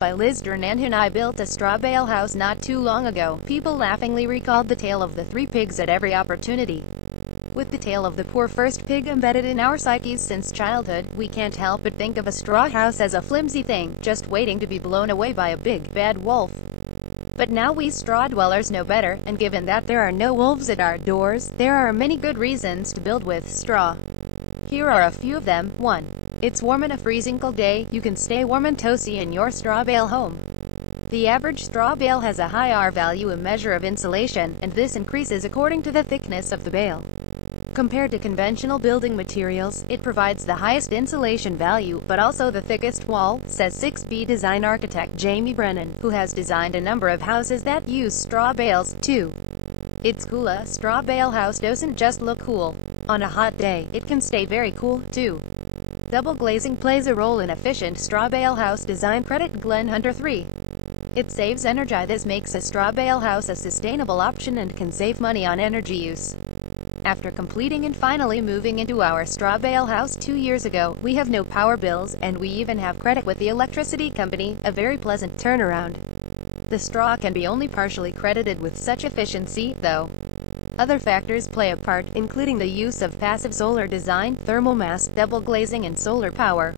by Liz DurnanWhen I built a straw bale house not too long ago. People laughingly recalled the tale of the three pigs at every opportunity. With the tale of the poor first pig embedded in our psyches since childhood, we can't help but think of a straw house as a flimsy thing, just waiting to be blown away by a big, bad wolf. But now we straw dwellers know better, and given that there are no wolves at our doors, there are many good reasons to build with straw. Here are a few of them. 1. It's warm on a freezing cold day. You can stay warm and toasty in your straw bale home. The average straw bale has a high R value, a measure of insulation, and this increases according to the thickness of the bale. Compared to conventional building materials, it provides the highest insulation value, but also the thickest wall, says 6B design architect Jamie Brennan, who has designed a number of houses that use straw bales. 2. It's cool. A straw bale house doesn't just look cool. On a hot day, it can stay very cool, too. Double glazing plays a role in efficient straw bale house design. Credit Glenn Hunter. 3. It saves energy. This makes a straw bale house a sustainable option and can save money on energy use. After completing and finally moving into our straw bale house 2 years ago, we have no power bills, and we even have credit with the electricity company, a very pleasant turnaround. The straw can be only partially credited with such efficiency, though. Other factors play a part, including the use of passive solar design, thermal mass, double glazing, and solar power.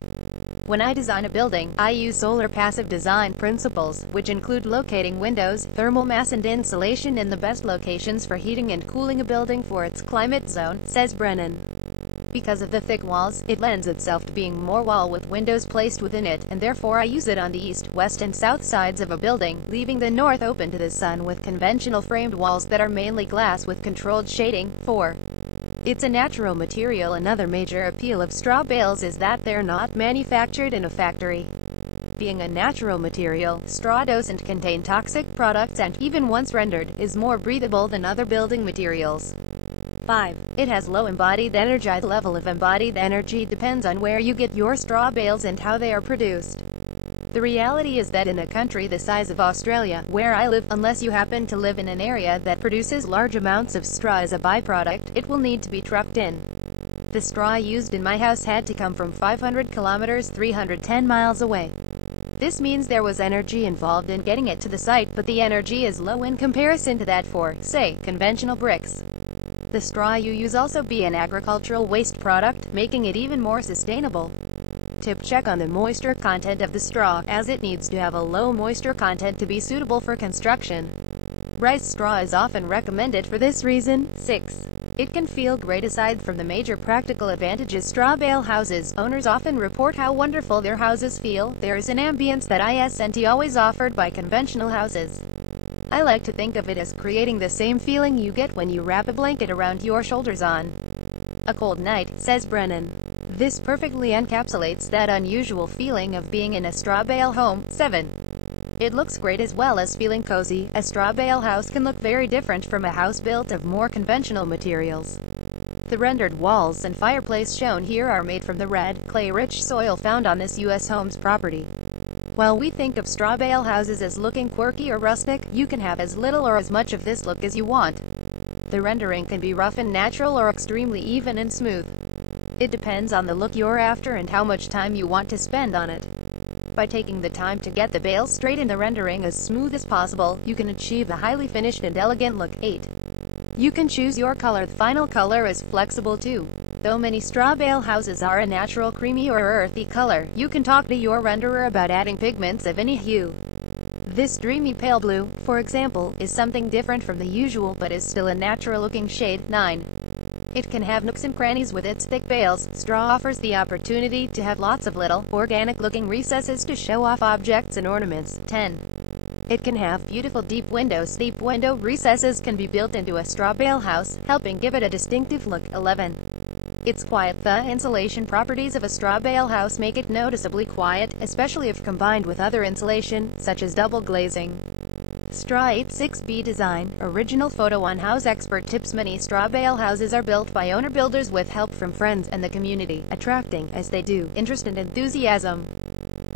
When I design a building, I use solar passive design principles, which include locating windows, thermal mass, and insulation in the best locations for heating and cooling a building for its climate zone, says Brennan. Because of the thick walls, it lends itself to being more wall with windows placed within it, and therefore I use it on the east, west, and south sides of a building, leaving the north open to the sun with conventional framed walls that are mainly glass with controlled shading. 4. It's a natural material. Another major appeal of straw bales is that they're not manufactured in a factory. Being a natural material, straw doesn't contain toxic products and, even once rendered, is more breathable than other building materials. 5. It has low embodied energy. The level of embodied energy depends on where you get your straw bales and how they are produced. The reality is that in a country the size of Australia, where I live, unless you happen to live in an area that produces large amounts of straw as a byproduct, it will need to be trucked in. The straw used in my house had to come from 500 kilometers 310 miles away. This means there was energy involved in getting it to the site, but the energy is low in comparison to that for, say, conventional bricks. The straw you use also be an agricultural waste product, making it even more sustainable. Tip: check on the moisture content of the straw, as it needs to have a low moisture content to be suitable for construction. Rice straw is often recommended for this reason. 6. It can feel great. Aside from the major practical advantages, straw bale houses owners often report how wonderful their houses feel. There is an ambience that isn't always offered by conventional houses. I like to think of it as creating the same feeling you get when you wrap a blanket around your shoulders on a cold night, says Brennan. This perfectly encapsulates that unusual feeling of being in a straw bale home. 7. It looks great as well as feeling cozy. A straw bale house can look very different from a house built of more conventional materials. The rendered walls and fireplace shown here are made from the red, clay-rich soil found on this U.S. home's property. While we think of straw bale houses as looking quirky or rustic, you can have as little or as much of this look as you want. The rendering can be rough and natural or extremely even and smooth. It depends on the look you're after and how much time you want to spend on it. By taking the time to get the bale straight and the rendering as smooth as possible, you can achieve a highly finished and elegant look. 8. You can choose your color. The final color is flexible too. Though many straw bale houses are a natural creamy or earthy color, you can talk to your renderer about adding pigments of any hue. This dreamy pale blue, for example, is something different from the usual but is still a natural-looking shade. 9. It can have nooks and crannies with its thick bales. Straw offers the opportunity to have lots of little, organic-looking recesses to show off objects and ornaments. 10. It can have beautiful deep windows. Deep window recesses can be built into a straw bale house, helping give it a distinctive look. 11. It's quiet. The insulation properties of a straw bale house make it noticeably quiet, especially if combined with other insulation, such as double glazing. Straw 86B design, original photo on house expert tips. Many straw bale houses are built by owner-builders with help from friends and the community, attracting, as they do, interest and enthusiasm.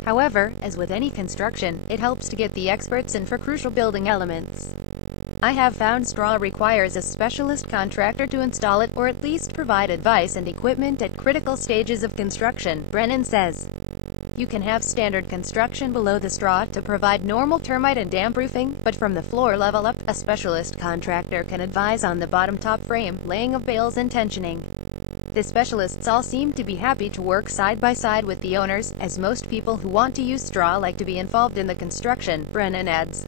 However, as with any construction, it helps to get the experts in for crucial building elements. I have found straw requires a specialist contractor to install it, or at least provide advice and equipment at critical stages of construction, Brennan says. You can have standard construction below the straw to provide normal termite and damp proofing, but from the floor level up, a specialist contractor can advise on the bottom top frame, laying of bales and tensioning. The specialists all seem to be happy to work side by side with the owners, as most people who want to use straw like to be involved in the construction, Brennan adds.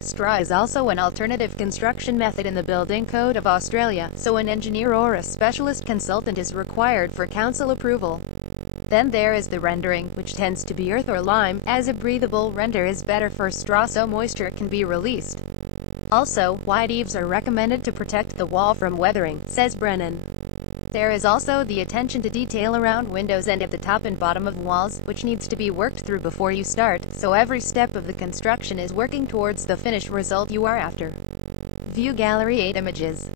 Straw is also an alternative construction method in the Building Code of Australia, so an engineer or a specialist consultant is required for council approval. Then there is the rendering, which tends to be earth or lime, as a breathable render is better for straw so moisture can be released. Also, wide eaves are recommended to protect the wall from weathering, says Brennan. There is also the attention to detail around windows and at the top and bottom of walls, which needs to be worked through before you start, so every step of the construction is working towards the finished result you are after. View Gallery 8 images.